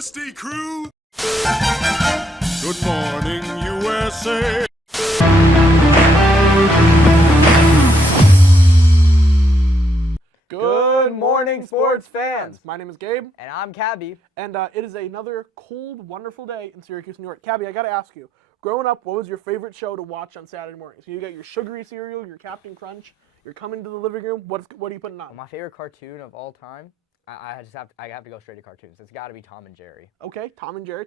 Dusty Crew. Good morning, USA. Good morning, sports fans. My name is Gabe. And I'm Kabi. And it is another cold, wonderful day in Syracuse, New York. Kabi, I got to ask you, growing up, what was your favorite show to watch on Saturday mornings? So you got your sugary cereal, your Captain Crunch, you're coming to the living room. What are you putting on? Well, my favorite cartoon of all time, I have to go straight to cartoons. It's got to be Tom and Jerry. Okay, Tom and Jerry.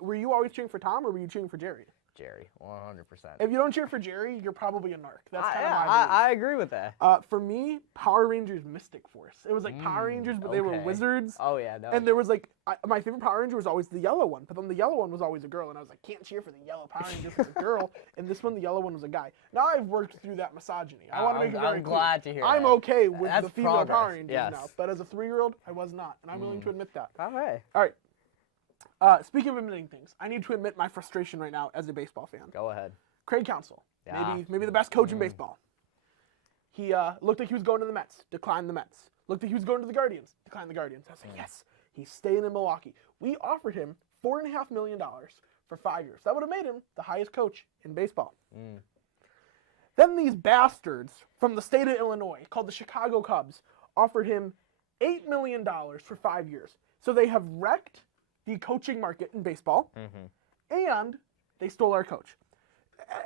Were you always cheering for Tom or were you cheering for Jerry? Jerry, 100%. If you don't cheer for Jerry, you're probably a narc. That's kind of I agree with that. For me, Power Rangers Mystic Force. It was like Power Rangers, but they were wizards. Oh, yeah. No. And there was like, my favorite Power Ranger was always the yellow one, but then the yellow one was always a girl, and I was like, can't cheer for the yellow Power Ranger as a girl, and this one, the yellow one was a guy. Now I've worked through that misogyny. I want to make it very clear. I'm glad to hear I'm that. okay with That's the female progress. Power Rangers Yes. now, but as a 3-year-old, I was not, and I'm willing to admit that. All right. All right. Speaking of admitting things, I need to admit my frustration right now as a baseball fan. Go ahead. Craig Counsell, Yeah. maybe the best coach in baseball. He looked like he was going to the Mets, declined the Mets. Looked like he was going to the Guardians, declined the Guardians. I was like, yes, he's staying in Milwaukee. We offered him $4.5 million for 5 years. That would have made him the highest coach in baseball. Then these bastards from the state of Illinois, called the Chicago Cubs, offered him $8 million for 5 years. So they have wrecked the coaching market in baseball, and they stole our coach.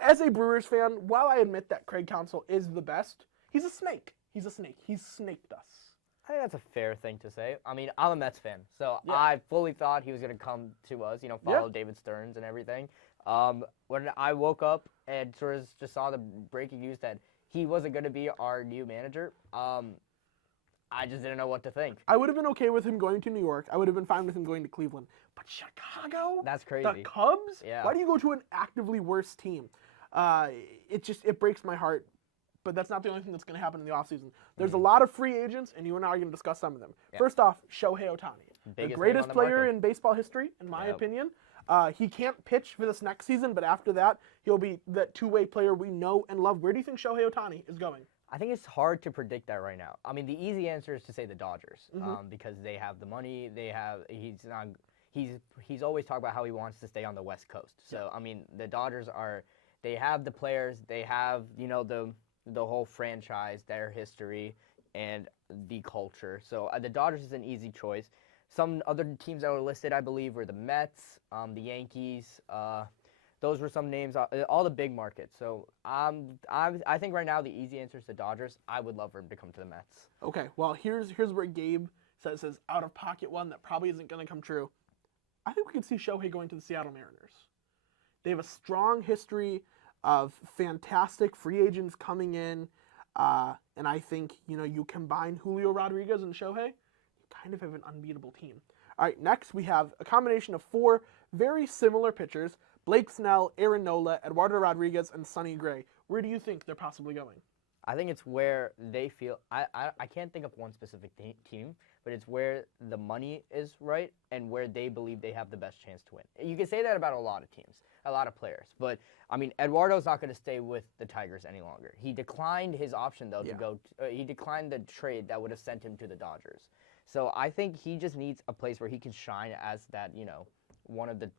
As a Brewers fan, while I admit that Craig Counsell is the best, he's a snake. He's a snake. He's snaked us. I think that's a fair thing to say. I mean, I'm a Mets fan, so Yeah. I fully thought he was going to come to us, follow David Stearns and everything. When I woke up and sort of just saw the breaking news that he wasn't going to be our new manager, I just didn't know what to think. I would have been okay with him going to New York. I would have been fine with him going to Cleveland. But Chicago? That's crazy. The Cubs? Yeah. Why do you go to an actively worse team? It breaks my heart. But that's not the only thing that's going to happen in the offseason. There's a lot of free agents, and you and I are going to discuss some of them. Yeah. First off, Shohei Ohtani. Biggest The greatest name on the player market. in baseball history, in my opinion. He can't pitch for this next season, but after that, he'll be that two-way player we know and love. Where do you think Shohei Ohtani is going? I think it's hard to predict that right now. I mean, the easy answer is to say the Dodgers, because they have the money. He's always talked about how he wants to stay on the West Coast. So I mean, the Dodgers they have the players, they have the whole franchise, their history, and the culture. So the Dodgers is an easy choice. Some other teams that were listed, I believe, were the Mets, the Yankees. Those were some names, all the big markets. So I think right now the easy answer is the Dodgers. I would love for him to come to the Mets. Okay, well, here's where Gabe says his out-of-pocket one that probably isn't going to come true. I think we could see Shohei going to the Seattle Mariners. They have a strong history of fantastic free agents coming in, and I think, you combine Julio Rodriguez and Shohei, you kind of have an unbeatable team. All right, next we have a combination of 4 very similar pitchers, Blake Snell, Aaron Nola, Eduardo Rodriguez, and Sonny Gray. Where do you think they're possibly going? I think it's where they feel – I can't think of one specific team, but it's where the money is right and where they believe they have the best chance to win. You can say that about a lot of teams, a lot of players. But, I mean, Eduardo's not going to stay with the Tigers any longer. He declined his option, though, to go – he declined the trade that would have sent him to the Dodgers. So I think he just needs a place where he can shine as that, one of the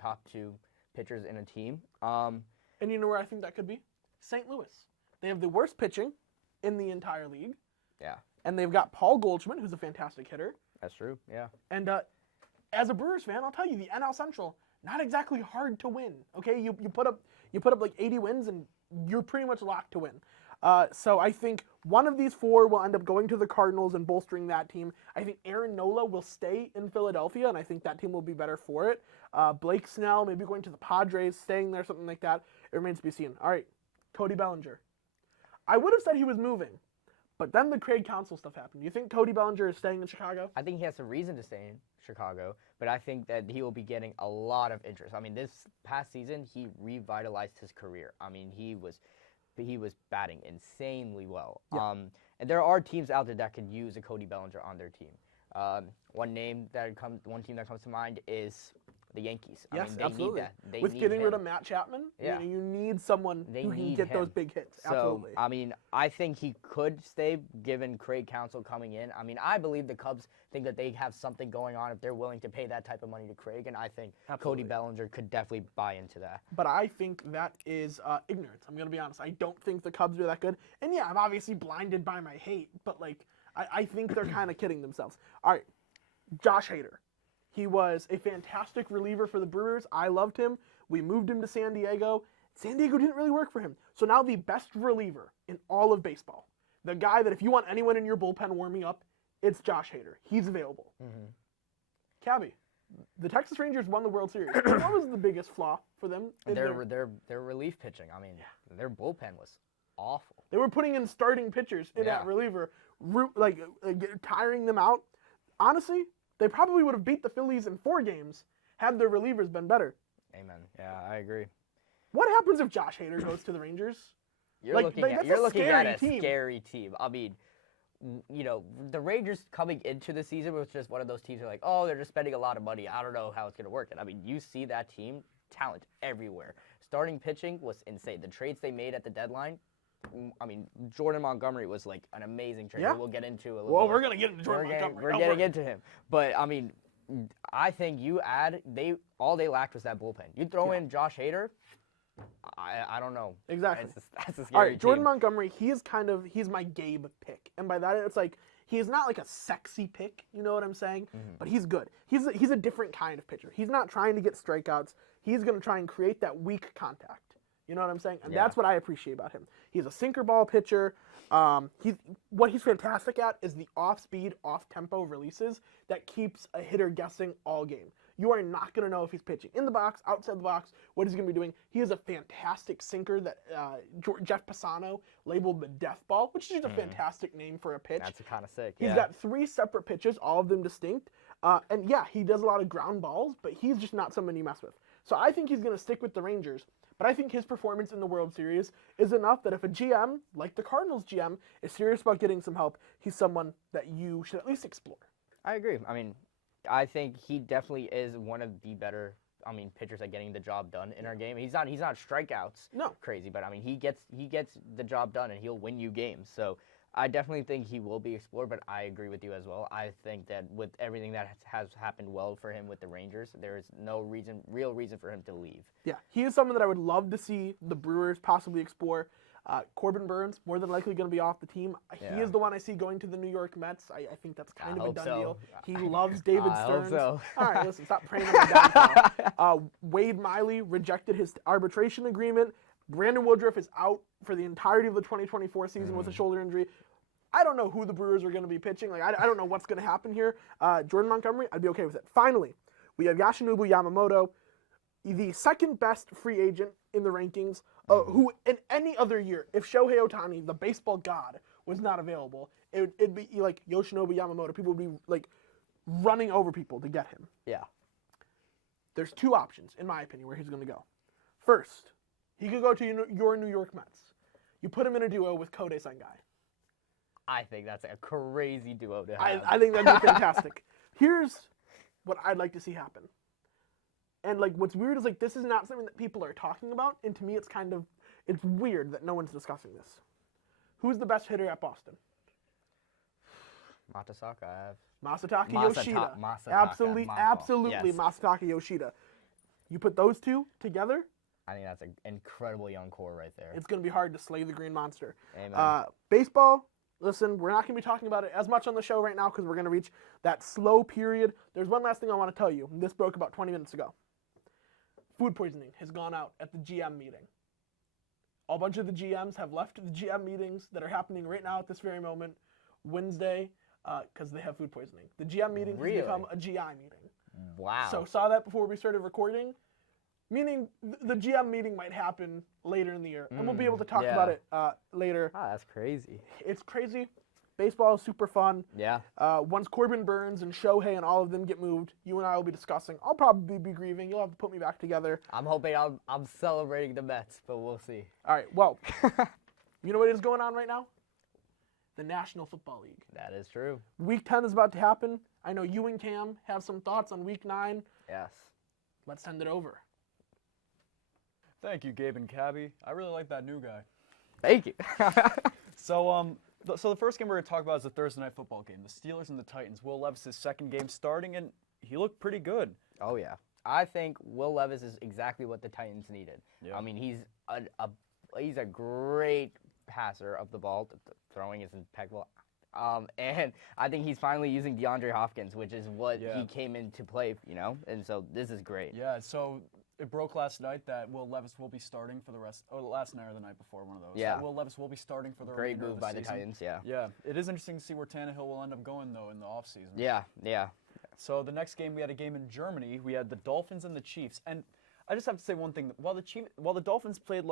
top 2 pitchers in a team. And you know where I think that could be? St. Louis. They have the worst pitching in the entire league. Yeah. And they've got Paul Goldschmidt, who's a fantastic hitter. That's true, yeah. And as a Brewers fan, I'll tell you, the NL Central, not exactly hard to win. Okay, you put up like 80 wins, and you're pretty much locked to win. So I think one of these 4 will end up going to the Cardinals and bolstering that team. I think Aaron Nola will stay in Philadelphia, and I think that team will be better for it. Blake Snell maybe going to the Padres, staying there, something like that. It remains to be seen. All right, Cody Bellinger. I would have said he was moving, but then the Craig Counsell stuff happened. Do you think Cody Bellinger is staying in Chicago? I think he has a reason to stay in Chicago, but I think that he will be getting a lot of interest. I mean, this past season, he revitalized his career. I mean, he was batting insanely well. Yeah. And there are teams out there that could use a Cody Bellinger on their team. One team that comes to mind is the Yankees. Yes, I mean, they absolutely. need that. They With need getting rid him. of Matt Chapman, Yeah. you need someone They who can need get those him. big hits. So, Absolutely. I mean, I think he could stay given Craig Counsell coming in. I mean, I believe the Cubs think that they have something going on if they're willing to pay that type of money to Craig, and I think Absolutely. Cody Bellinger could definitely buy into that. But I think that is ignorance. I'm going to be honest. I don't think the Cubs are that good. And yeah, I'm obviously blinded by my hate, but like I think they're kind of kidding themselves. All right, Josh Hader. He was a fantastic reliever for the Brewers. I loved him. We moved him to San Diego. San Diego didn't really work for him. So now the best reliever in all of baseball, the guy that if you want anyone in your bullpen warming up, it's Josh Hader. He's available. Cabby, the Texas Rangers won the World Series. What was the biggest flaw for them? Their relief pitching. I mean, their bullpen was awful. They were putting in starting pitchers in that reliever, tiring them out. Honestly, they probably would have beat the Phillies in 4 games had their relievers been better. Amen. Yeah, I agree. What happens if Josh Hader goes to the Rangers? You're Like, looking like, at that's you're a looking scary at a team. scary team. I mean, you know, the Rangers coming into the season was just one of those teams that are like, oh, they're just spending a lot of money. I don't know how it's going to work. And I mean, you see that team, talent everywhere. Starting pitching was insane. The trades they made at the deadline, I mean, Jordan Montgomery was like an amazing trade. Yeah. We'll get into a little Well, bit. we're going to get into Jordan Montgomery. We're Don't getting worry. into him. But I mean, I think all they lacked was that bullpen. You throw in Josh Hader, I don't know. Exactly. That's a scary All right, Jordan team. Montgomery, he's my Gabe pick. And by that, it's like, he's not like a sexy pick, you know what I'm saying? But he's good. He's a different kind of pitcher. He's not trying to get strikeouts. He's going to try and create that weak contact. You know what I'm saying? And that's what I appreciate about him. He's a sinker ball pitcher. What he's fantastic at is the off-speed, off-tempo releases that keeps a hitter guessing all game. You are not going to know if he's pitching in the box, outside the box, what he's going to be doing. He is a fantastic sinker that Jeff Pisano labeled the death ball, which is just a fantastic name for a pitch. That's kind of sick. He's got 3 separate pitches, all of them distinct. And yeah, he does a lot of ground balls, but he's just not someone you mess with. So I think he's going to stick with the Rangers. But I think his performance in the World Series is enough that if a GM, like the Cardinals GM, is serious about getting some help, he's someone that you should at least explore. I agree. I mean, I think he definitely is one of the better, pitchers at getting the job done in our game. He's not strikeouts crazy, but I mean, he gets the job done and he'll win you games. So I definitely think he will be explored, but I agree with you as well. I think that with everything that has happened well for him with the Rangers, there is no real reason for him to leave. Yeah, he is someone that I would love to see the Brewers possibly explore. Corbin Burns, more than likely going to be off the team. He is the one I see going to the New York Mets. I think that's kind of a done deal. He loves David Stearns. So. All right, listen, stop praying on my downfall. Wade Miley rejected his arbitration agreement. Brandon Woodruff is out for the entirety of the 2024 season with a shoulder injury. I don't know who the Brewers are going to be pitching. Like I don't know what's going to happen here. Jordan Montgomery, I'd be okay with it. Finally, we have Yoshinobu Yamamoto, the second best free agent in the rankings, who in any other year, if Shohei Ohtani, the baseball god, was not available, it'd be like Yoshinobu Yamamoto. People would be like running over people to get him. Yeah. There's 2 options, in my opinion, where he's going to go. First, he could go to your New York Mets. You put him in a duo with Kodai Sengai. I think that's a crazy duo to have. I think that'd be fantastic. Here's what I'd like to see happen. And like what's weird is like this is not something that people are talking about, and to me it's weird that no one's discussing this. Who's the best hitter at Boston? Matasaka, I have. Masataka Yoshida. Masataka, Absolutely yes. Masataka Yoshida. You put those 2 together, I think that's an incredible young core right there. it's going to be hard to slay the Green Monster. Amen. Baseball, listen, we're not going to be talking about it as much on the show right now because we're going to reach that slow period. There's one last thing I want to tell you. This broke about 20 minutes ago. Food poisoning has gone out at the GM meeting. A bunch of the GMs have left the GM meetings that are happening right now at this very moment, Wednesday, because they have food poisoning. The GM meeting has become a GI meeting. Wow. So saw that before we started recording, meaning the GM meeting might happen later in the year, and we'll be able to talk about it later. Ah, that's crazy. It's crazy. Baseball is super fun. Yeah. Once Corbin Burns and Shohei and all of them get moved, you and I will be discussing. I'll probably be grieving. You'll have to put me back together. I'm hoping I'm celebrating the Mets, but we'll see. All right, well, you know what is going on right now? The National Football League. That is true. Week 10 is about to happen. I know you and Cam have some thoughts on Week 9. Yes. let's send it over. Thank you, Gabe and Kabi. I really like that new guy. Thank you. So the first game we're going to talk about is the Thursday night football game. The Steelers and the Titans. Will Levis' second game starting, and he looked pretty good. Oh, yeah. I think Will Levis is exactly what the Titans needed. Yeah. I mean, he's a great passer of the ball. The throwing is impeccable. And I think he's finally using DeAndre Hopkins, which is what he came into play, and so this is great. Yeah, so it broke last night that Will Levis will be starting for the rest, or last night or the night before, one of those. Yeah. That Will Levis will be starting for the Great remainder move of the by season. the Titans, yeah. Yeah, it is interesting to see where Tannehill will end up going, though, in the offseason. Yeah. So the next game, we had a game in Germany. We had the Dolphins and the Chiefs. And I just have to say one thing. While the Dolphins played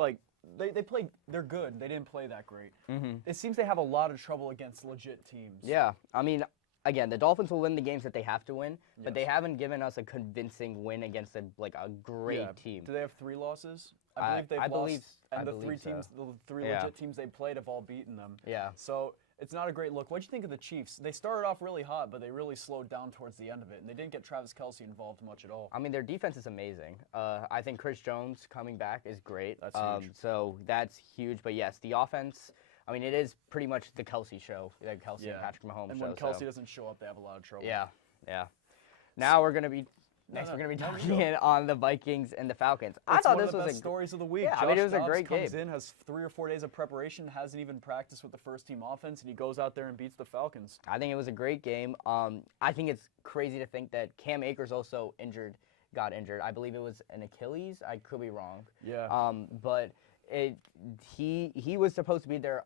they're good. They didn't play that great. Mm-hmm. It seems they have a lot of trouble against legit teams. Yeah, I mean, again, the Dolphins will win the games that they have to win, but they Yes. haven't given us a convincing win against a great team. Do they have 3 losses? I believe they've lost, and the believe so. the three Yeah. legit teams they played have all beaten them. Yeah. So it's not a great look. What'd you think of the Chiefs? They started off really hot, but they really slowed down towards the end of it, and they didn't get Travis Kelce involved much at all. I mean, their defense is amazing. I think Chris Jones coming back is great. That's huge. So that's huge. But yes, the offense, I mean, it is pretty much the Kelce show, the Kelce and Patrick Mahomes and show. when Kelce so. doesn't show up, they have a lot of trouble. Yeah. Now we're going to be... Next, we're going to be talking on the Vikings and the Falcons. I thought this was one of the best stories of the week. Yeah, Josh I mean, it was a Dobbs great comes game. in, has 3 or 4 days of preparation, hasn't even practiced with the first team offense, and he goes out there and beats the Falcons. I think it was a great game. I think it's crazy to think that Cam Akers also got injured. I believe it was an Achilles. I could be wrong. Yeah. But he was supposed to be their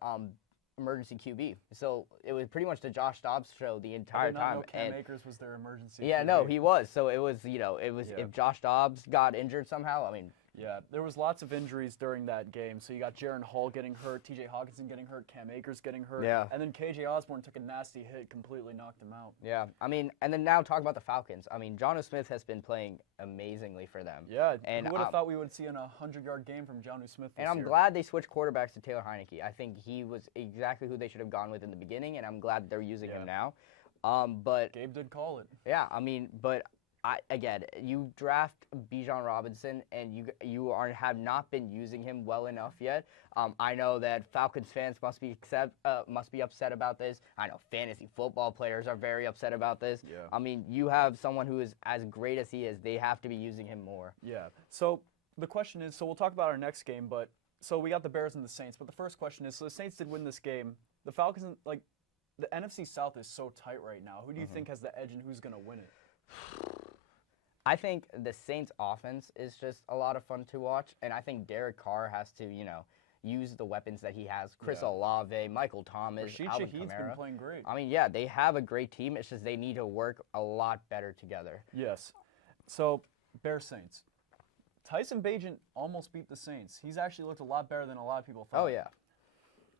emergency QB. So it was pretty much the Josh Dobbs show the entire I did not time. know Cam Akers was their emergency Yeah, QB. no, he was. So it was, if Josh Dobbs got injured somehow, I mean. Yeah, there was lots of injuries during that game. So you got Jaron Hall getting hurt, T.J. Hawkinson getting hurt, Cam Akers getting hurt. Yeah. And then K.J. Osborne took a nasty hit, completely knocked him out. Yeah, I mean, and then now talk about the Falcons. I mean, Jonnu Smith has been playing amazingly for them. Yeah, and who would have thought we would see a 100-yard game from Jonnu Smith this And I'm year. glad they switched quarterbacks to Taylor Heineke. I think he was exactly who they should have gone with in the beginning, and I'm glad they're using him now. But Gabe did call it. Yeah, I mean, but again, you draft Bijan Robinson, and you have not been using him well enough yet. I know that Falcons fans must be upset about this. I know fantasy football players are very upset about this. Yeah. I mean, you have someone who is as great as he is. They have to be using him more. Yeah. So the question is, so we'll talk about our next game, but so we got the Bears and the Saints, but the first question is, so the Saints did win this game. The Falcons, the NFC South is so tight right now. Who do you think has the edge and who's going to win it? I think the Saints' offense is just a lot of fun to watch, and I think Derek Carr has to, use the weapons that he has. Chris Olave, Michael Thomas, Rashid Alvin Shaheed's Kamara. been playing great. I mean, yeah, they have a great team. It's just they need to work a lot better together. Yes. So, Bears Saints. Tyson Bagent almost beat the Saints. He's actually looked a lot better than a lot of people thought. Oh, yeah.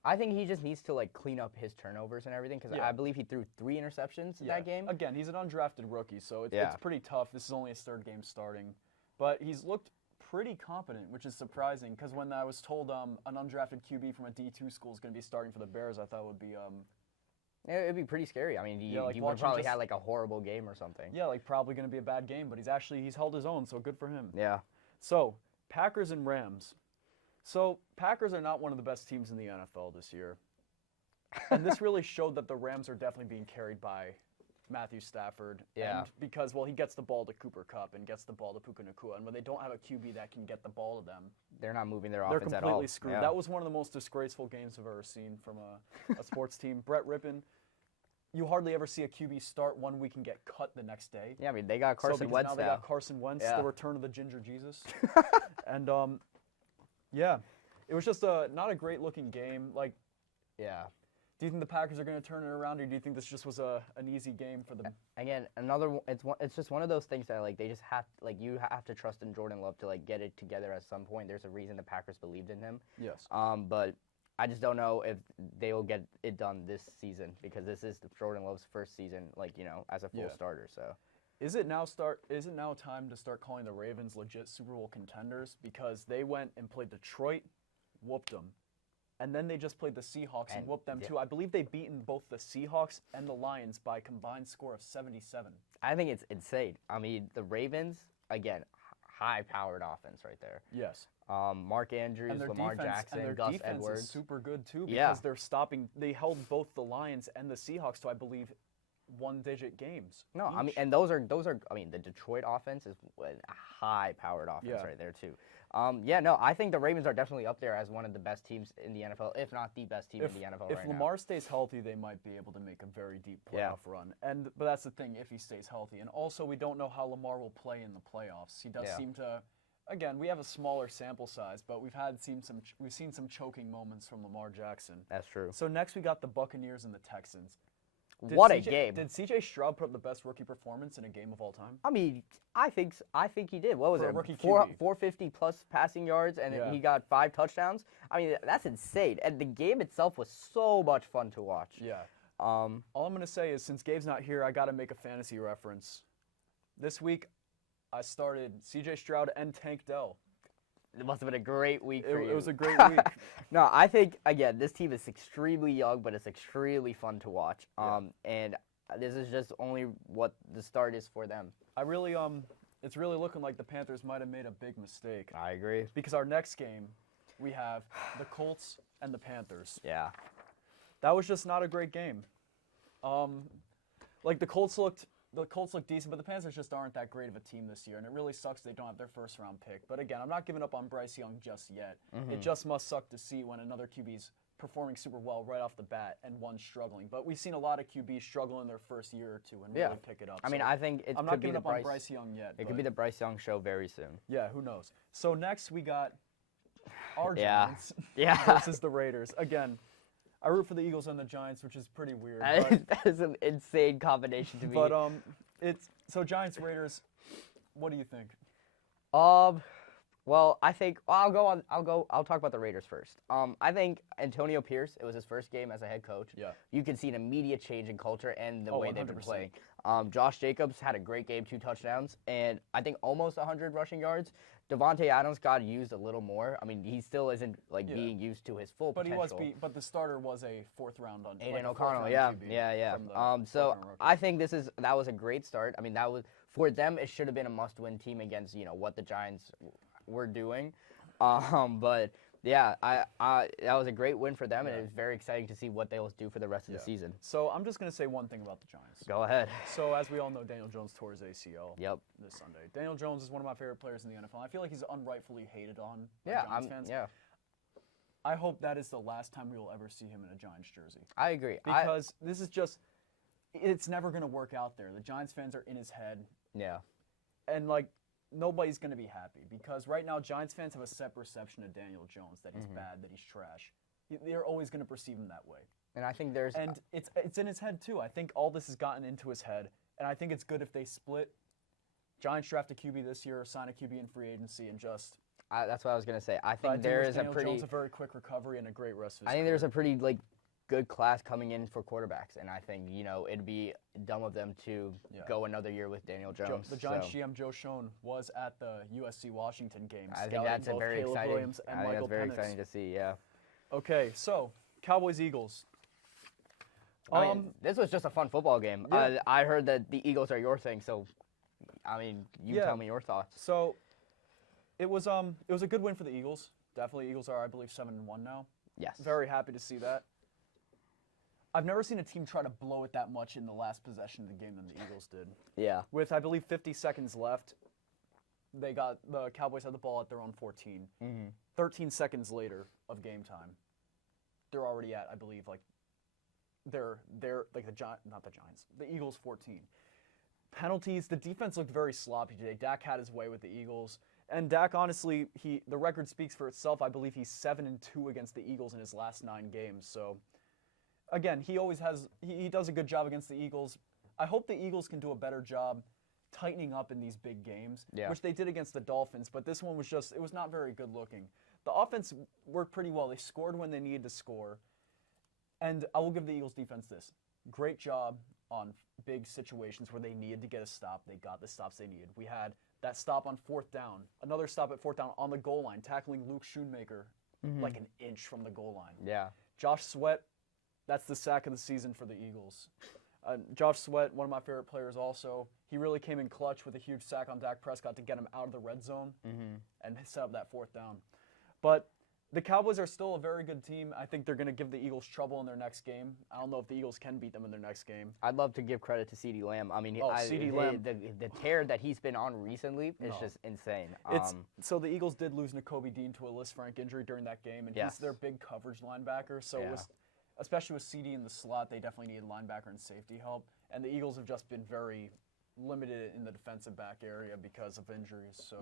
I think he just needs to clean up his turnovers and everything because I believe he threw 3 interceptions in that game. Again, he's an undrafted rookie, so it's pretty tough. This is only his 3rd game starting. But he's looked pretty competent, which is surprising because when I was told an undrafted QB from a D2 school is going to be starting for the Bears, I thought it would be it'd be pretty scary. I mean, he would probably have a horrible game or something. Yeah, probably going to be a bad game, but he's held his own, so good for him. Yeah. So, Packers and Rams. So, Packers are not one of the best teams in the NFL this year. And this really showed that the Rams are definitely being carried by Matthew Stafford. Yeah. And because, he gets the ball to Cooper Kupp and gets the ball to Puka Nacua. And when they don't have a QB that can get the ball to them, they're not moving their they're offense at all. completely screwed. Yeah. That was one of the most disgraceful games I've ever seen from a sports team. Brett Rippon, you hardly ever see a QB start one week and get cut the next day. Yeah, I mean, they got Carson Wentz now. They got Carson Wentz, the return of the Ginger Jesus. And, yeah, it was just not a great-looking game. Yeah. Do you think the Packers are going to turn it around, or do you think this just was an easy game for them? Again, it's just one of those things that they just have you have to trust in Jordan Love to get it together at some point. There's a reason the Packers believed in him. Yes. But I just don't know if they will get it done this season because this is Jordan Love's first season as a full starter. So. Is it now time to start calling the Ravens legit Super Bowl contenders because they went and played Detroit, whooped them, and then they just played the Seahawks and whooped them too. I believe they've beaten both the Seahawks and the Lions by a combined score of 77. I think it's insane. I mean, the Ravens again. high-powered offense right there. Yes. Mark Andrews, And their Lamar defense, Jackson, and their Gus defense Edwards. is super good too because Yeah. they're stopping. They held both the Lions and the Seahawks to, I believe, one-digit games. No, I mean, each. and those are. I mean, the Detroit offense is a high-powered offense right there too. I think the Ravens are definitely up there as one of the best teams in the NFL, if not the best team in the NFL if right Lamar stays healthy, they might be able to make a very deep playoff run. But that's the thing, if he stays healthy. And also, we don't know how Lamar will play in the playoffs. He does seem to. Again, we have a smaller sample size, but we've seen some choking moments from Lamar Jackson. That's true. So next we got the Buccaneers and the Texans. What a game! Did C.J. Stroud put up the best rookie performance in a game of all time? I mean, I think he did. What was For a it? rookie QB. 450 plus passing yards, and Yeah. he got 5 touchdowns. I mean, that's insane. And the game itself was so much fun to watch. Yeah. Um, All I'm going to say is, since Gabe's not here, I got to make a fantasy reference. This week, I started C.J. Stroud and Tank Dell. it must have been a great week for you. It was a great week. No, I think again, this team is extremely young, but it's extremely fun to watch. And this is just only what the start is for them. It's really looking like the Panthers might have made a big mistake. I agree. Because our next game, we have the Colts and the Panthers. Yeah. That was just not a great game. The Colts looked decent, but the Panthers just aren't that great of a team this year, and it really sucks they don't have their first round pick. But again, I'm not giving up on Bryce Young just yet. It just must suck to see when another QB's performing super well right off the bat and one's struggling. But we've seen a lot of QBs struggle in their first year or two and really pick it up. I mean, I think it I'm could not be giving the up on Bryce Young yet. It could be the Bryce Young show very soon. Yeah, who knows? So next we got our Yeah. Giants Yeah. versus the Raiders. Again, I root for the Eagles and the Giants, which is pretty weird. But, That is an insane combination to me. but so Giants Raiders. What do you think? Well, I think I'll talk about the Raiders first. I think Antonio Pierce, it was his first game as a head coach. Yeah. You can see an immediate change in culture and the way they've been 100%. playing. Josh Jacobs had a great game, 2 touchdowns, and I think almost 100 rushing yards. Devontae Adams got used a little more. I mean, he still isn't being used to his full But potential. but the starter was a fourth round on Aiden O'Connell, yeah. So I think that was a great start. I mean, that was for them. It should have been a must-win team against what the Giants were doing. But yeah, that was a great win for them, and it was very exciting to see what they will do for the rest of the season. So I'm just gonna say one thing about the Giants. Go ahead. So as we all know, Daniel Jones tore his ACL. Yep. This Sunday. Daniel Jones is one of my favorite players in the NFL. I feel like he's unrightfully hated on by Yeah, Giants fans. yeah. I hope that is the last time we will ever see him in a Giants jersey. I agree. Because this is it's never going to work out there. The Giants fans are in his head, Yeah. and nobody's going to be happy because right now Giants fans have a set perception of Daniel Jones that he's bad, that he's trash. They're always going to perceive him that way. And I think it's in his head too. I think all this has gotten into his head, and I think it's good if they split. Giants draft a QB this year, or sign a QB in free agency, and just. That's what I was gonna say. I think wish Daniel Jones a very quick recovery and a great rest of his there's a career. pretty good class coming in for quarterbacks, and I think it'd be dumb of them to go another year with Daniel Jones. The Giants GM Joe Schoen was at the USC Washington game. I think that's both very Caleb exciting. Williams and I think Michael that's very Penix. exciting to see. Yeah. Okay, so Cowboys Eagles. I mean, this was just a fun football game. Yeah. I heard that the Eagles are your thing, so I mean, you tell me your thoughts. So it was a good win for the Eagles. Definitely, Eagles are, I believe, 7-1 now. Yes. Very happy to see that. I've never seen a team try to blow it that much in the last possession of the game than the Eagles did. Yeah. With, I believe, 50 seconds left, the Cowboys had the ball at their own 14. 13 seconds later of game time, they're already at, I believe, they're like the Eagles 14. Penalties, the defense looked very sloppy today. Dak had his way with the Eagles. And Dak, honestly, the record speaks for itself. I believe he's 7-2 against the Eagles in his last 9 games. So, again, he does a good job against the Eagles. I hope the Eagles can do a better job tightening up in these big games, which they did against the Dolphins. But this one was it was not very good looking. The offense worked pretty well. They scored when they needed to score. And I will give the Eagles defense this. Great job on big situations where they needed to get a stop. They got the stops they needed. We had that stop on 4th down, another stop at 4th down on the goal line, tackling Luke Schoonmaker like an inch from the goal line. Yeah. Josh Sweat, that's the sack of the season for the Eagles. Josh Sweat, one of my favorite players also, he really came in clutch with a huge sack on Dak Prescott to get him out of the red zone and set up that 4th down. But the Cowboys are still a very good team. I think they're going to give the Eagles trouble in their next game. I don't know if the Eagles can beat them in their next game. I'd love to give credit to CeeDee Lamb. I mean, CeeDee Lamb. The tear that he's been on recently is just insane. So the Eagles did lose Nakobe Dean to a Lisfranc injury during that game, and he's their big coverage linebacker. So it was, especially with CD in the slot, they definitely needed linebacker and safety help. And the Eagles have just been very limited in the defensive back area because of injuries. So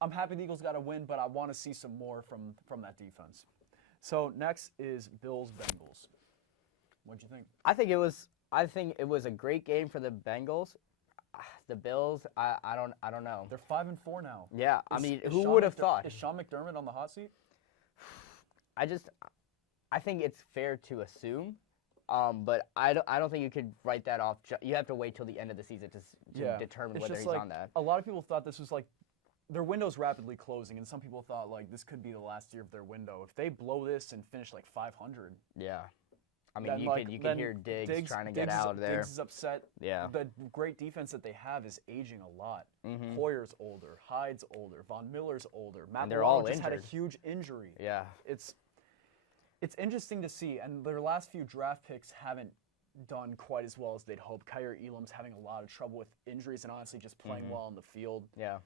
I'm happy the Eagles got a win, but I want to see some more from that defense. So next is Bills-Bengals. What'd you think? I think it was a great game for the Bengals. The Bills, I don't know. They're 5-4 now. Yeah, who would have thought? Is Sean McDermott on the hot seat? I think it's fair to assume, but I don't think you could write that off. You have to wait till the end of the season to determine whether he's on that. A lot of people thought this was like their window's rapidly closing, and some people thought like this could be the last year of their window. If they blow this and finish like 500, you can hear Diggs trying to get out of there. Diggs is upset. Yeah. The great defense that they have is aging a lot. Hoyer's older, Hyde's older, Von Miller's older. Matt Milano just had a huge injury. Yeah. It's interesting to see, and their last few draft picks haven't done quite as well as they'd hoped. Kyrie Elam's having a lot of trouble with injuries and honestly just playing well on the field. Yeah.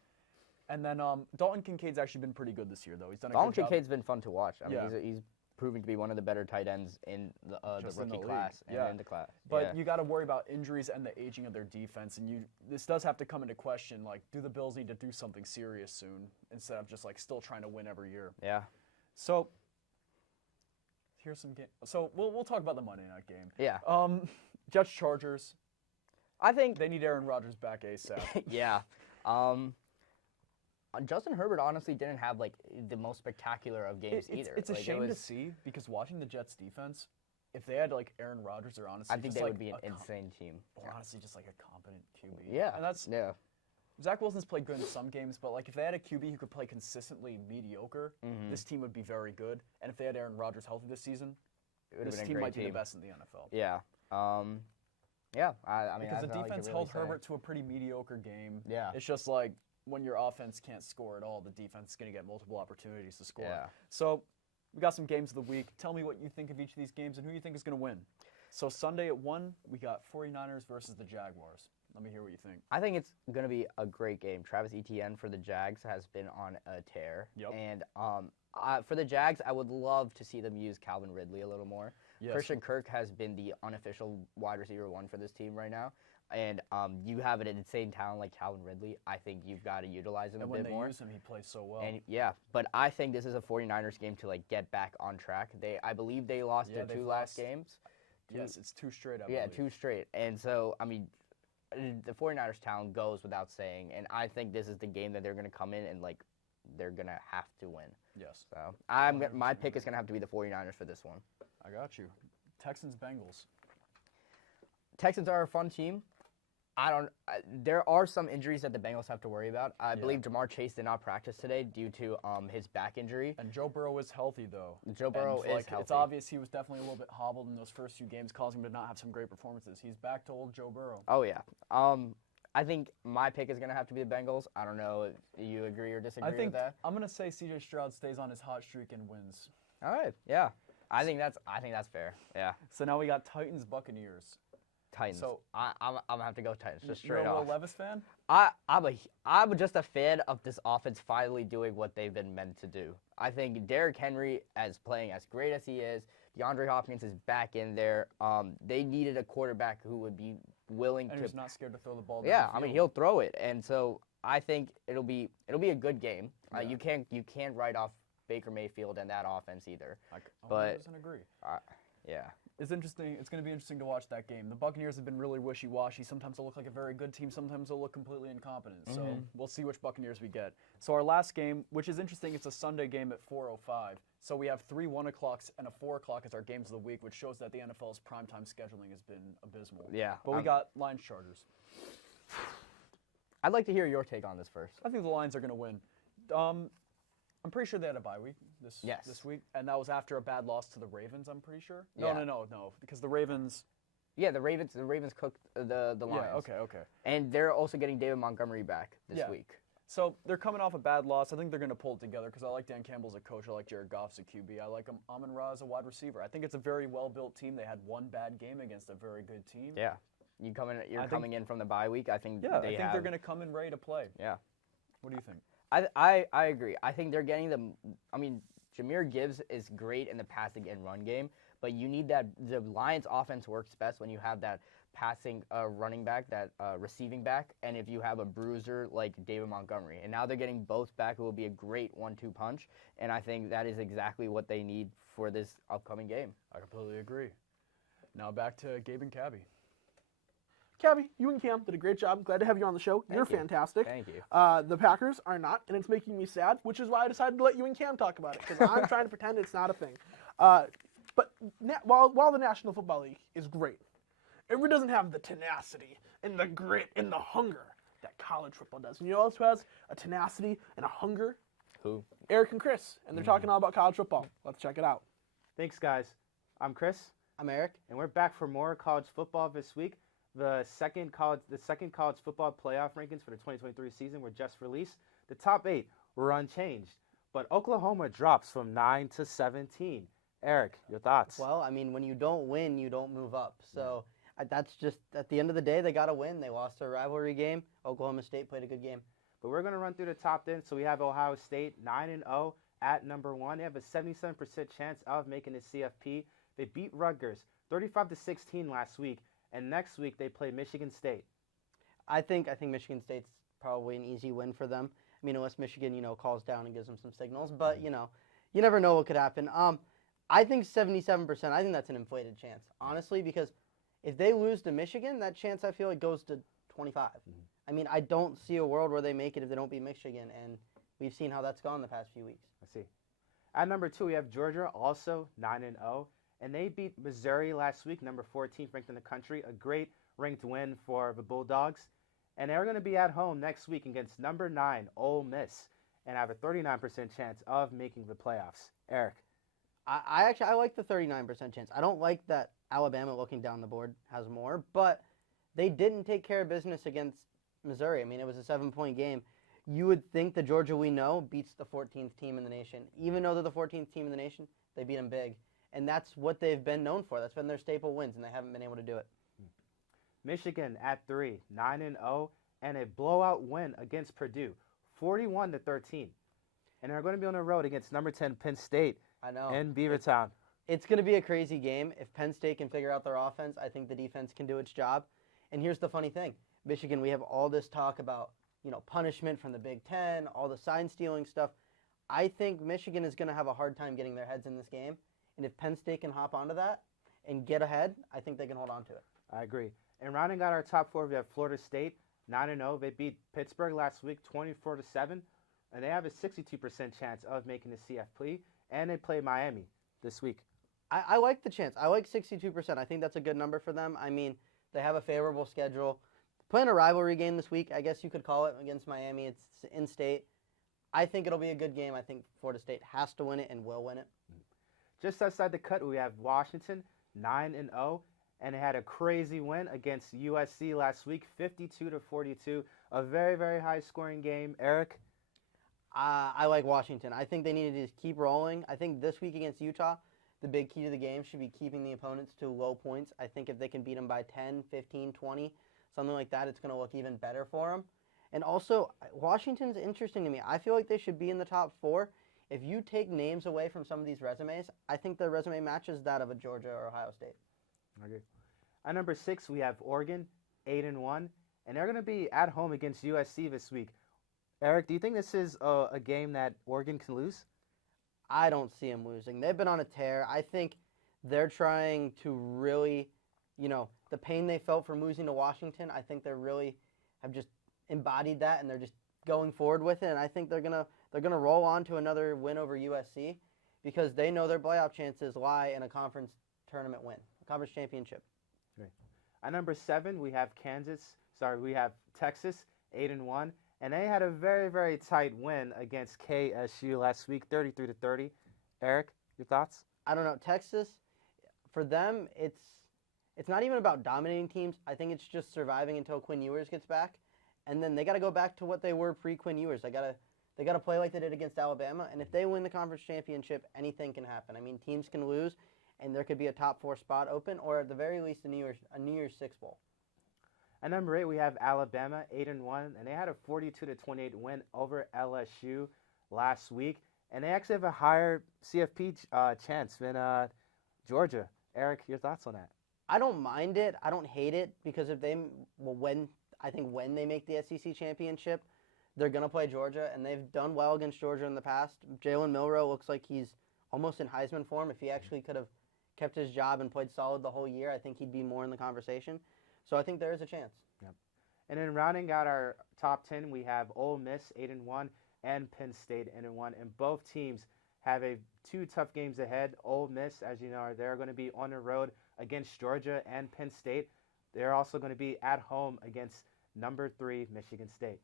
And then Dalton Kincaid's actually been pretty good this year, though. He's done a Dalton good job. Kincaid's been fun to watch. He's proving to be one of the better tight ends in the rookie class and in the class. But you got to worry about injuries and the aging of their defense, and this does have to come into question. Like, do the Bills need to do something serious soon instead of just like still trying to win every year? Yeah. So here's some game. So we'll talk about the Monday night game. Yeah. Jets Chargers. I think they need Aaron Rodgers back ASAP. Yeah. Justin Herbert honestly didn't have like the most spectacular of games either. It's a shame to see because watching the Jets defense, if they had like Aaron Rodgers or honestly, I think they would be an insane team. Or honestly, just like a competent QB. Yeah, and that's Zach Wilson's played good in some games, but like if they had a QB who could play consistently mediocre, this team would be very good. And if they had Aaron Rodgers healthy this season, this team might be the best in the NFL. Yeah. Because the defense held Herbert to a pretty mediocre game. Yeah. It's just like when your offense can't score at all, the defense is going to get multiple opportunities to score. Yeah. So we got some games of the week. Tell me what you think of each of these games and who you think is going to win. So Sunday at 1, we got 49ers versus the Jaguars. Let me hear what you think. I think it's going to be a great game. Travis Etienne for the Jags has been on a tear. Yep. And for the Jags, I would love to see them use Calvin Ridley a little more. Yes. Christian Kirk has been the unofficial wide receiver 1 for this team right now. And you have an insane talent like Calvin Ridley. I think you've got to utilize him a bit more. And when they use him, he plays so well. And but I think this is a 49ers game to like get back on track. I believe they lost their 2 last games. Yes, it's 2 straight, I believe. Yeah, 2 straight. And so, the 49ers talent goes without saying. And I think this is the game that they're going to come in and like they're going to have to win. Yes. So my pick is going to have to be the 49ers for this one. I got you. Texans-Bengals. Texans are a fun team. There are some injuries that the Bengals have to worry about. I believe Jamar Chase did not practice today due to his back injury. And Joe Burrow is healthy, though. Joe Burrow is healthy. It's obvious he was definitely a little bit hobbled in those first few games, causing him to not have some great performances. He's back to old Joe Burrow. Oh, yeah. I think my pick is going to have to be the Bengals. I don't know if you agree or disagree with that. I'm going to say C.J. Stroud stays on his hot streak and wins. All right, yeah. I think that's fair. Yeah. So now we got Titans-Buccaneers. Titans. So I'm gonna have to go Titans just straight off. You're a Will Levis fan? I'm just a fan of this offense finally doing what they've been meant to do. I think Derrick Henry is playing as great as he is. DeAndre Hopkins is back in there. They needed a quarterback who would be willing and to. Who's not scared to throw the ball. Yeah, he'll throw it, and so I think it'll be a good game. Yeah. You can't write off Baker Mayfield and that offense either. I 100% agree. Yeah. It's interesting. It's going to be interesting to watch that game. The Buccaneers have been really wishy-washy. Sometimes they'll look like a very good team. Sometimes they'll look completely incompetent. So we'll see which Buccaneers we get. So our last game, which is interesting, it's a Sunday game at 4:05. So we have 3 1 o'clocks and a 4 o'clock as our games of the week, which shows that the NFL's primetime scheduling has been abysmal. Yeah. But we got Lions Chargers. I'd like to hear your take on this first. I think the Lions are going to win. I'm pretty sure they had a bye week this week, and that was after a bad loss to the Ravens, I'm pretty sure. No, because the Ravens Yeah, the Ravens cooked the Lions. Yeah, okay. And they're also getting David Montgomery back this week. So they're coming off a bad loss. I think they're going to pull it together because I like Dan Campbell as a coach. I like Jared Goff as a QB. I like Amon-Ra as a wide receiver. I think it's a very well-built team. They had one bad game against a very good team. Yeah. You're coming in from the bye week. I think they're going to come in ready to play. Yeah. What do you think? I agree. I think they're getting Jahmyr Gibbs is great in the passing and run game, but you need that. The Lions offense works best when you have that passing running back, that receiving back, and if you have a bruiser like David Montgomery. And now they're getting both back. It will be a great 1-2 punch, and I think that is exactly what they need for this upcoming game. I completely agree. Now back to Gabe and Kabi. Kabi, you and Cam did a great job. Glad to have you on the show. You're fantastic. Thank you. The Packers are not, and it's making me sad, which is why I decided to let you and Cam talk about it, because I'm trying to pretend it's not a thing. But while the National Football League is great, it really doesn't have the tenacity and the grit and the hunger that college football does. And you know who else who has a tenacity and a hunger? Who? Eric and Chris, and they're talking all about college football. Let's check it out. Thanks, guys. I'm Chris. I'm Eric. And we're back for more college football this week. The second college football playoff rankings for the 2023 season were just released. The top 8 were unchanged, but Oklahoma drops from 9 to 17. Eric, your thoughts? Well, I mean, when you don't win, you don't move up. So that's just, at the end of the day, they got to win. They lost their rivalry game. Oklahoma State played a good game. But we're going to run through the top 10. So we have Ohio State 9-0 at number 1. They have a 77% chance of making the CFP. They beat Rutgers 35-16 last week, and next week they play Michigan State. I think Michigan State's probably an easy win for them. I mean, unless Michigan, calls down and gives them some signals. But, you never know what could happen. I think 77%, I think that's an inflated chance, honestly, because if they lose to Michigan, that chance I feel like goes to 25. I mean, I don't see a world where they make it if they don't beat Michigan, and we've seen how that's gone the past few weeks. I see. At number 2, we have Georgia, also 9-0, and they beat Missouri last week, number 14th ranked in the country, a great ranked win for the Bulldogs. And they're going to be at home next week against number 9, Ole Miss, and have a 39% chance of making the playoffs. Eric. I like the 39% chance. I don't like that Alabama, looking down the board, has more, but they didn't take care of business against Missouri. I mean, it was a 7-point game. You would think the Georgia we know beats the 14th team in the nation. Even though they're the 14th team in the nation, they beat them big. And that's what they've been known for. That's been their staple wins, and they haven't been able to do it. Michigan at 3, 9-0, and a blowout win against Purdue, 41-13. And they're going to be on the road against number 10 Penn State. I know. In Beavertown. It's going to be a crazy game. If Penn State can figure out their offense, I think the defense can do its job. And here's the funny thing. Michigan, we have all this talk about, punishment from the Big Ten, all the sign-stealing stuff. I think Michigan is going to have a hard time getting their heads in this game. And if Penn State can hop onto that and get ahead, I think they can hold on to it. I agree. And rounding out our top 4, we have Florida State, 9-0. They beat Pittsburgh last week, 24-7. And they have a 62% chance of making the CFP. And they play Miami this week. I like the chance. I like 62%. I think that's a good number for them. I mean, they have a favorable schedule. Playing a rivalry game this week, I guess you could call it, against Miami. It's in-state. I think it'll be a good game. I think Florida State has to win it and will win it. Just outside the cut, we have Washington, 9-0. And they had a crazy win against USC last week, 52-42. A very, very high-scoring game. Eric? I like Washington. I think they need to just keep rolling. I think this week against Utah, the big key to the game should be keeping the opponents to low points. I think if they can beat them by 10, 15, 20, something like that, it's going to look even better for them. And also, Washington's interesting to me. I feel like they should be in the top 4. If you take names away from some of these resumes, I think their resume matches that of a Georgia or Ohio State. I agree. At number 6, we have Oregon, 8-1, and they're going to be at home against USC this week. Eric, do you think this is a game that Oregon can lose? I don't see them losing. They've been on a tear. I think they're trying to really, the pain they felt from losing to Washington, I think they really have just embodied that, and they're just going forward with it. And I think they're gonna roll on to another win over USC because they know their playoff chances lie in a conference tournament win, a conference championship. Great. At number 7, we have Texas, 8-1. And they had a very, very tight win against KSU last week, 33-30. Eric, your thoughts? I don't know. Texas, for them, it's it's not even about dominating teams. I think it's just surviving until Quinn Ewers gets back, and then they got to go back to what they were pre-Quinn Ewers. They got to play like they did against Alabama, and if they win the conference championship, anything can happen. I mean, teams can lose, and there could be a top 4 spot open, or at the very least a New Year's Six bowl. At number 8, we have Alabama, 8-1, and they had a 42-28 win over LSU last week, and they actually have a higher CFP chance than Georgia. Eric, your thoughts on that? I don't mind it. I don't hate it because when they make the SEC championship, they're going to play Georgia, and they've done well against Georgia in the past. Jalen Milroe looks like he's almost in Heisman form. If he actually could have kept his job and played solid the whole year, I think he'd be more in the conversation. So I think there is a chance. Yep. And then rounding out our top 10, we have Ole Miss, 8-1, and Penn State, 8-1. And both teams have 2 tough games ahead. Ole Miss, as you know, they're going to be on the road against Georgia and Penn State. They're also going to be at home against number 3, Michigan State.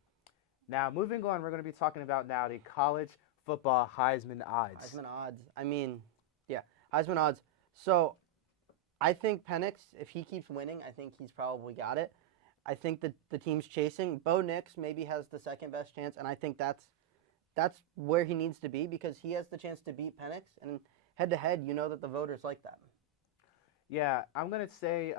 Now, moving on, we're going to be talking about now the college football Heisman odds. Heisman odds. I mean, yeah, Heisman odds. So I think Penix, if he keeps winning, I think he's probably got it. I think that the team's chasing. Bo Nix maybe has the second best chance, and I think that's where he needs to be because he has the chance to beat Penix. And head-to-head, you know that the voters like that. Yeah, I'm going to say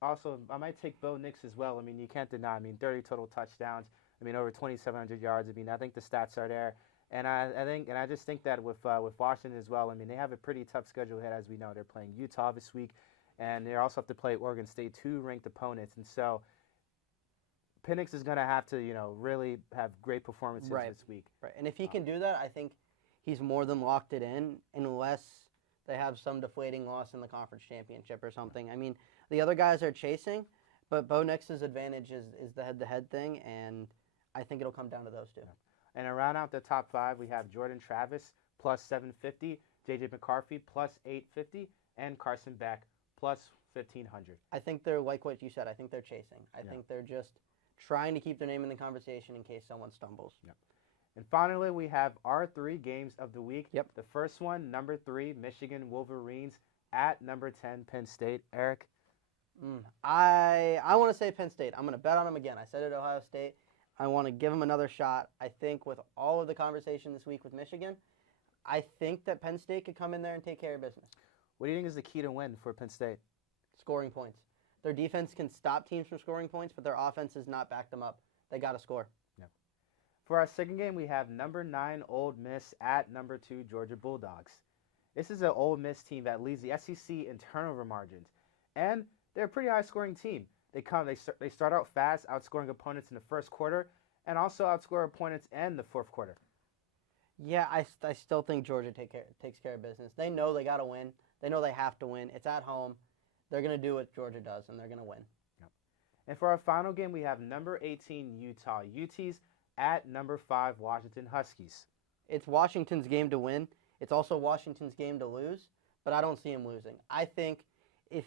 also I might take Bo Nix as well. I mean, you can't deny. I mean, 30 total touchdowns. I mean, over 2,700 yards. I mean, I think the stats are there. And I just think that with Washington as well, I mean, they have a pretty tough schedule ahead, as we know. They're playing Utah this week, and they also have to play Oregon State, 2 ranked opponents. And so Penix is going to have to, really have great performances this week. Right. And if he can do that, I think he's more than locked it in unless they have some deflating loss in the conference championship or something. I mean, the other guys are chasing, but Bo Nix's advantage is the head-to-head thing, and I think it'll come down to those 2. And to round out the top 5, we have Jordan Travis plus 750, J.J. McCarthy plus 850, and Carson Beck plus 1,500. I think they're like what you said. I think they're chasing. I think they're just trying to keep their name in the conversation in case someone stumbles. Yep. And finally, we have our 3 games of the week. Yep. The first one, number 3, Michigan Wolverines at number 10, Penn State. Eric? I want to say Penn State. I'm going to bet on them again. I said it at Ohio State. I want to give them another shot. I think with all of the conversation this week with Michigan, I think that Penn State could come in there and take care of business. What do you think is the key to win for Penn State? Scoring points. Their defense can stop teams from scoring points, but their offense has not backed them up. They got to score. Yep. For our second game, we have number 9 Ole Miss at number 2 Georgia Bulldogs. This is an Ole Miss team that leads the SEC in turnover margins, and they're a pretty high-scoring team. They start out fast, outscoring opponents in the first quarter, and also outscore opponents in the fourth quarter. Yeah, I still think Georgia takes care of business. They know they got to win. They know they have to win. It's at home. They're going to do what Georgia does, and they're going to win. Yep. And for our final game, we have number 18 Utah Utes at number 5 Washington Huskies. It's Washington's game to win. It's also Washington's game to lose, but I don't see them losing. I think if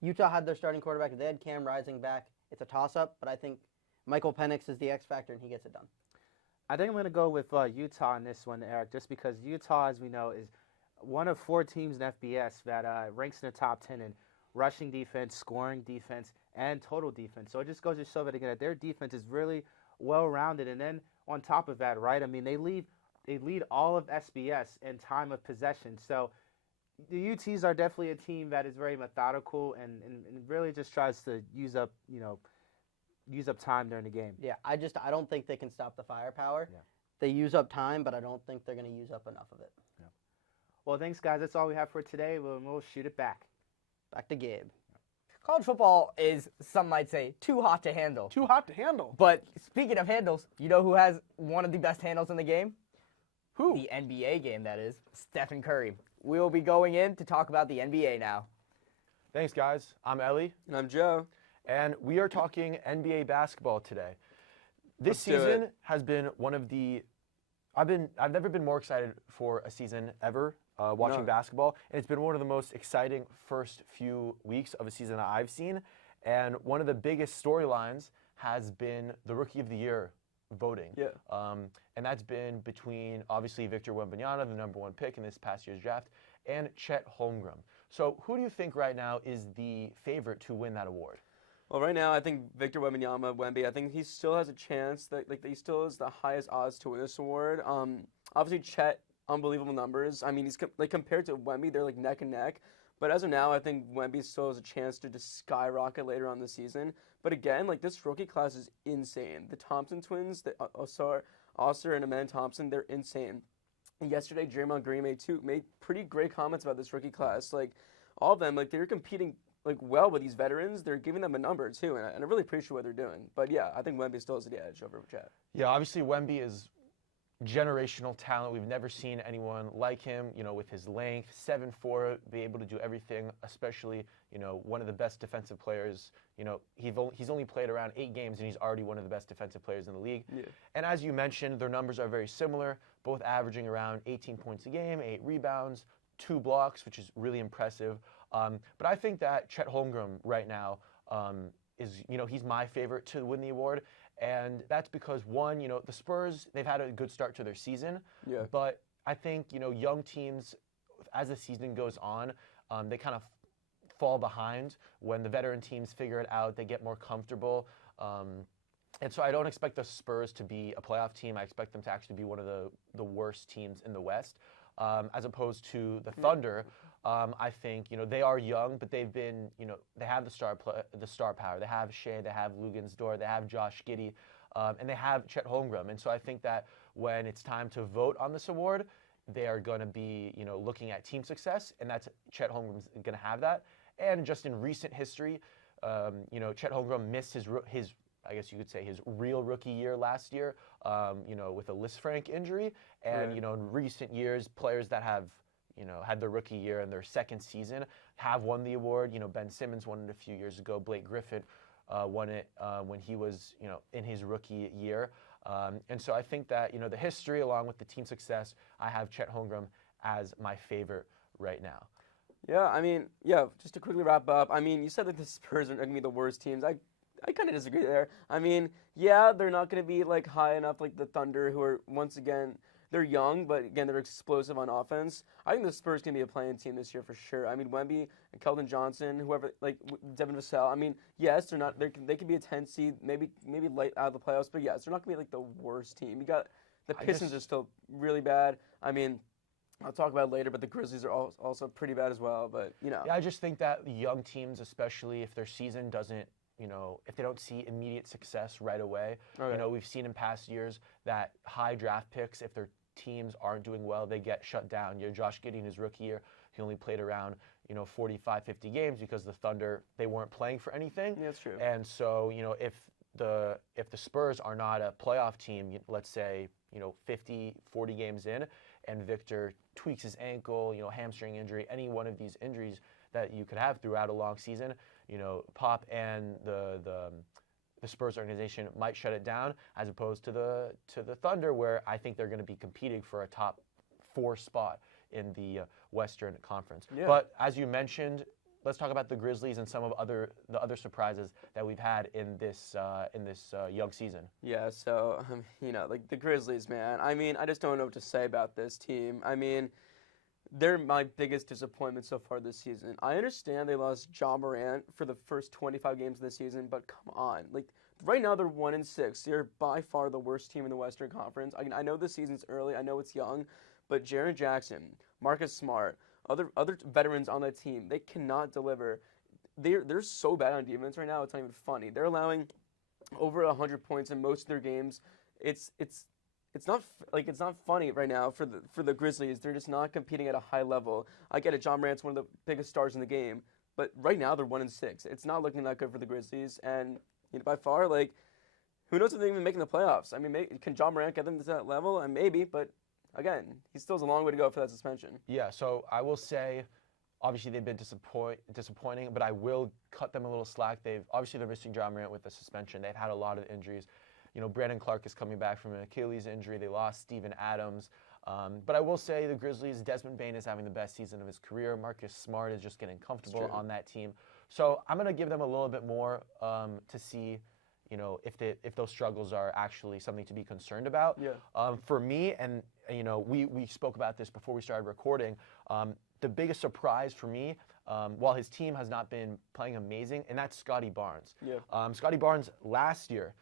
Utah had their starting quarterback, if they had Cam Rising back, it's a toss-up, but I think Michael Penix is the X factor, and he gets it done. I think I'm going to go with Utah in this one, Eric, just because Utah, as we know, is one of 4 teams in FBS that ranks in the top 10 in rushing defense, scoring defense, and total defense. So it just goes to show that, again, that their defense is really well-rounded. And then on top of that, right, I mean, they lead all of SBS in time of possession. So the UTs are definitely a team that is very methodical and really just tries to use up time during the game. Yeah, I don't think they can stop the firepower. Yeah. They use up time, but I don't think they're going to use up enough of it. Yeah. Well, thanks, guys. That's all we have for today. We'll shoot it back. Back to Gabe. College football is, some might say, too hot to handle. Too hot to handle. But speaking of handles, you know who has one of the best handles in the game? Who? The NBA game, that is. Stephen Curry. We will be going in to talk about the NBA now. Thanks, guys. I'm Elie. And I'm Joe. And we are talking NBA basketball today. This Let's do season it. has been one of the I've never been more excited for a season ever watching basketball, and it's been one of the most exciting first few weeks of a season that I've seen. And one of the biggest storylines has been the Rookie of the Year voting. Yeah. And that's been between, obviously, Victor Wembanyama, the number 1 pick in this past year's draft, and Chet Holmgren. So who do you think right now is the favorite to win that award? Well, right now, I think Victor Wembanyama, I think he still has a chance. That he still has the highest odds to win this award. Obviously, Chet, unbelievable numbers. I mean, he's compared to Wemby, they're like neck and neck. But as of now, I think Wemby still has a chance to just skyrocket later on the season. But again, like this rookie class is insane. The Thompson twins, the Oscar and Amen Thompson, they're insane. And yesterday, Draymond Green made pretty great comments about this rookie class. Like all of them, like they're competing like well with these veterans. They're giving them a number too, and I really appreciate what they're doing. But yeah, I think Wemby still has the edge over Chet. Yeah, obviously Wemby is generational talent. We've never seen anyone like him, with his length, 7'4", be able to do everything, especially, one of the best defensive players. He's only played around 8 games, and he's already one of the best defensive players in the league. Yeah. And as you mentioned, their numbers are very similar, both averaging around 18 points a game, 8 rebounds, 2 blocks, which is really impressive. But I think that Chet Holmgren right now is, he's my favorite to win the award. And that's because, one, the Spurs, they've had a good start to their season. Yeah. But I think, young teams, as the season goes on, they kind of fall behind. When the veteran teams figure it out, they get more comfortable. And so I don't expect the Spurs to be a playoff team. I expect them to actually be one of the worst teams in the West, as opposed to the Thunder. I think, they are young, but they've been, they have the star power. They have Shea, they have Lugansdor, they have Josh Giddey, and they have Chet Holmgren. And so I think that when it's time to vote on this award, they are going to be, looking at team success, and that's Chet Holmgren's going to have that. And just in recent history, Chet Holmgren missed his, I guess you could say, his real rookie year last year, with a Lisfranc injury. And, Right. In recent years, players that have had their rookie year in their second season, have won the award. Ben Simmons won it a few years ago. Blake Griffin won it when he was, in his rookie year. And so I think that, the history along with the team success, I have Chet Holmgren as my favorite right now. Yeah, I mean, just to quickly wrap up, I mean, you said that the Spurs are going to be the worst teams. I kind of disagree there. I mean, yeah, they're not going to be, like, high enough like the Thunder, who are, once again, they're young, but again, they're explosive on offense. I think the Spurs can be a playing team this year for sure. I mean, Wemby and Keldon Johnson, whoever, like Devin Vassell. I mean, yes, they're not. They can be a 10 seed, maybe late out of the playoffs, but yes, they're not gonna be like the worst team. You got the Pistons are still really bad. I mean, I'll talk about it later, but the Grizzlies are also pretty bad as well. But Yeah, I just think that young teams, especially if their season doesn't, if they don't see immediate success right away, we've seen in past years that high draft picks, if their teams aren't doing well, they get shut down. Josh Giddey in his rookie year, he only played around, 45, 50 games because the Thunder, they weren't playing for anything. Yeah, that's true. And so, if the Spurs are not a playoff team, let's say, 50, 40 games in, and Victor tweaks his ankle, hamstring injury, any one of these injuries that you could have throughout a long season, Pop and the Spurs organization might shut it down, as opposed to the Thunder, where I think they're going to be competing for a top 4 spot in the Western Conference. Yeah. But as you mentioned, let's talk about the Grizzlies and some of the other surprises that we've had in this young season. Yeah, so like the Grizzlies, man. I mean, I just don't know what to say about this team. I mean, they're my biggest disappointment so far this season. I understand they lost Ja Morant for the first 25 games of the season, but come on. Like, right now they're 1-6. They're by far the worst team in the Western Conference. I know the season's early. I know it's young. But Jaren Jackson, Marcus Smart, other veterans on that team, they cannot deliver. They're so bad on defense right now, it's not even funny. They're allowing over 100 points in most of their games. It's not funny right now for the Grizzlies. They're just not competing at a high level. I get it, John Morant's one of the biggest stars in the game, but right now they're 1-6. It's not looking that good for the Grizzlies, and by far, like, who knows if they're even making the playoffs? I mean, can John Morant get them to that level? And maybe, but again, he still has a long way to go for that suspension. Yeah, so I will say, obviously they've been disappointing, but I will cut them a little slack. They're missing John Morant with the suspension. They've had a lot of injuries. Brandon Clark is coming back from an Achilles injury. They lost Steven Adams. But I will say the Grizzlies, Desmond Bane is having the best season of his career. Marcus Smart is just getting comfortable on that team. So I'm going to give them a little bit more to see, if those struggles are actually something to be concerned about. Yeah. For me, and we spoke about this before we started recording. The biggest surprise for me, while his team has not been playing amazing, and that's Scotty Barnes. Yeah. Scotty Barnes last year,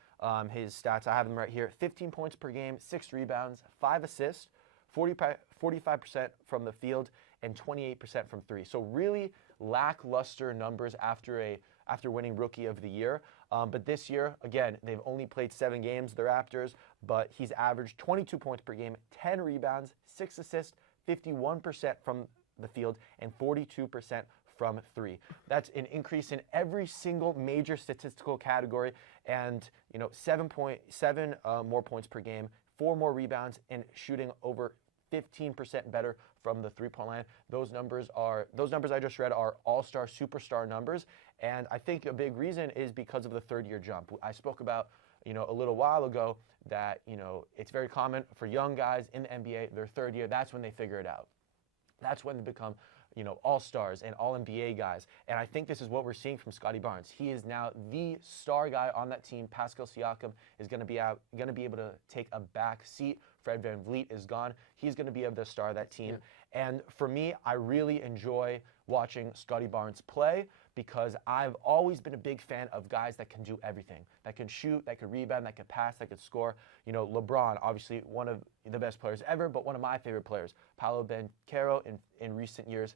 his stats, I have them right here: 15 points per game, 6 rebounds, 5 assists, 45% from the field, and 28% from three. So really lackluster numbers after winning Rookie of the Year. But this year, again, they've only played 7 games, the Raptors, but he's averaged 22 points per game, 10 rebounds, 6 assists, 51% from the field, and 42% from three. That's an increase in every single major statistical category, and 7.7 more points per game, 4 more rebounds, and shooting over 15% better from the three-point line. Those numbers I just read are all-star, superstar numbers, and I think a big reason is because of the third-year jump. I spoke about a little while ago that it's very common for young guys in the NBA, their third year, that's when they figure it out. That's when they become all-stars and all-NBA guys. And I think this is what we're seeing from Scotty Barnes. He is now the star guy on that team. Pascal Siakam is going to be able to take a back seat. Fred VanVleet is gone. He's going to be able to star that team. Yeah. And for me, I really enjoy watching Scotty Barnes play because I've always been a big fan of guys that can do everything, that can shoot, that can rebound, that can pass, that can score. LeBron, obviously one of the best players ever, but one of my favorite players. Paolo Banchero in recent years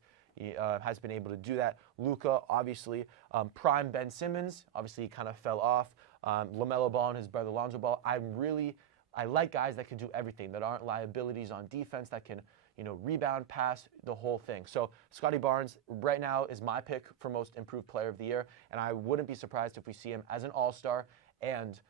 has been able to do that. Luka, obviously. Prime Ben Simmons, obviously he kind of fell off. LaMelo Ball and his brother Lonzo Ball. I like guys that can do everything, that aren't liabilities on defense, that can rebound, pass, the whole thing. So Scotty Barnes right now is my pick for most improved player of the year, and I wouldn't be surprised if we see him as an all-star and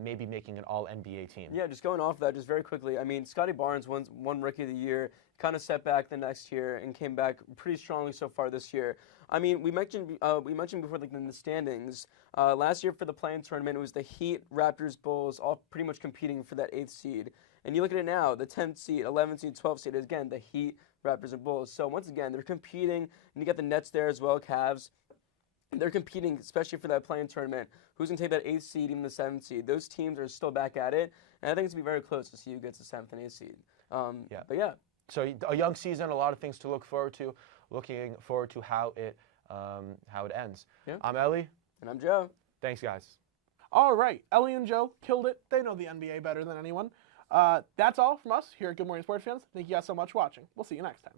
maybe making an all-NBA team. Yeah, just going off that, just very quickly. I mean, Scotty Barnes won Rookie of the Year, kind of set back the next year, and came back pretty strongly so far this year. I mean, we mentioned before, like in the standings, last year for the play-in tournament, it was the Heat, Raptors, Bulls, all pretty much competing for that 8th seed. And you look at it now, the 10th seed, 11th seed, 12th seed, again, the Heat, Raptors, and Bulls. So once again, they're competing, and you got the Nets there as well, Cavs. They're competing, especially for that play-in tournament. Who's going to take that 8th seed, even the 7th seed? Those teams are still back at it, and I think it's going to be very close to see who gets the 7th and 8th seed. But yeah. So a young season, a lot of things to look forward to. Looking forward to how it ends. Yeah. I'm Elie. And I'm Joe. Thanks, guys. All right, Elie and Joe killed it. They know the NBA better than anyone. That's all from us here at Good Morning Sports Fans. Thank you guys so much for watching. We'll see you next time.